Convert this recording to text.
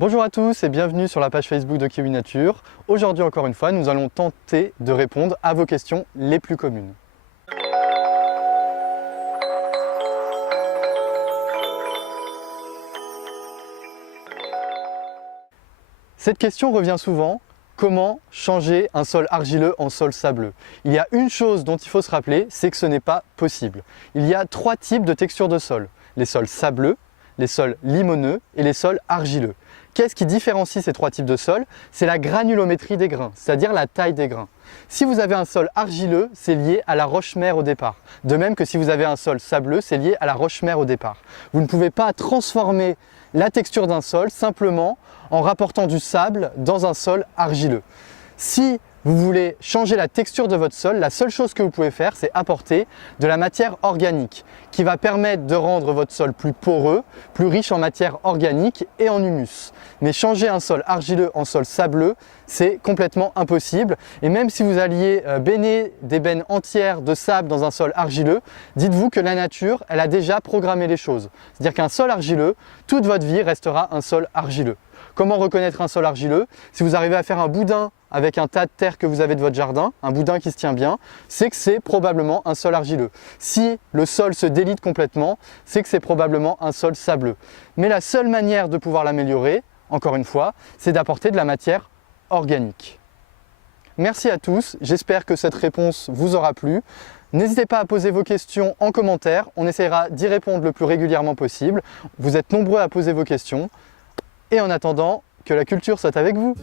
Bonjour à tous et bienvenue sur la page Facebook de Kiwi Nature. Aujourd'hui encore une fois, nous allons tenter de répondre à vos questions les plus communes. Cette question revient souvent, comment changer un sol argileux en sol sableux? Il y a une chose dont il faut se rappeler, c'est que ce n'est pas possible. Il y a trois types de textures de sol, les sols sableux, les sols limoneux et les sols argileux. Qu'est-ce qui différencie ces trois types de sols? C'est la granulométrie des grains, c'est-à-dire la taille des grains. Si vous avez un sol argileux, c'est lié à la roche-mère au départ. De même que si vous avez un sol sableux, c'est lié à la roche-mère au départ. Vous ne pouvez pas transformer la texture d'un sol simplement en rapportant du sable dans un sol argileux. Si vous voulez changer la texture de votre sol, la seule chose que vous pouvez faire, c'est apporter de la matière organique qui va permettre de rendre votre sol plus poreux, plus riche en matière organique et en humus. Mais changer un sol argileux en sol sableux, c'est complètement impossible. Et même si vous alliez baigner des bennes entières de sable dans un sol argileux, dites-vous que la nature, elle a déjà programmé les choses. C'est-à-dire qu'un sol argileux, toute votre vie restera un sol argileux. Comment reconnaître un sol argileux? Si vous arrivez à faire un boudin avec un tas de terre que vous avez de votre jardin, un boudin qui se tient bien, c'est que c'est probablement un sol argileux. Si le sol se délite complètement, c'est que c'est probablement un sol sableux. Mais la seule manière de pouvoir l'améliorer, encore une fois, c'est d'apporter de la matière organique. Merci à tous, j'espère que cette réponse vous aura plu. N'hésitez pas à poser vos questions en commentaire, on essaiera d'y répondre le plus régulièrement possible. Vous êtes nombreux à poser vos questions. Et en attendant, que la culture soit avec vous!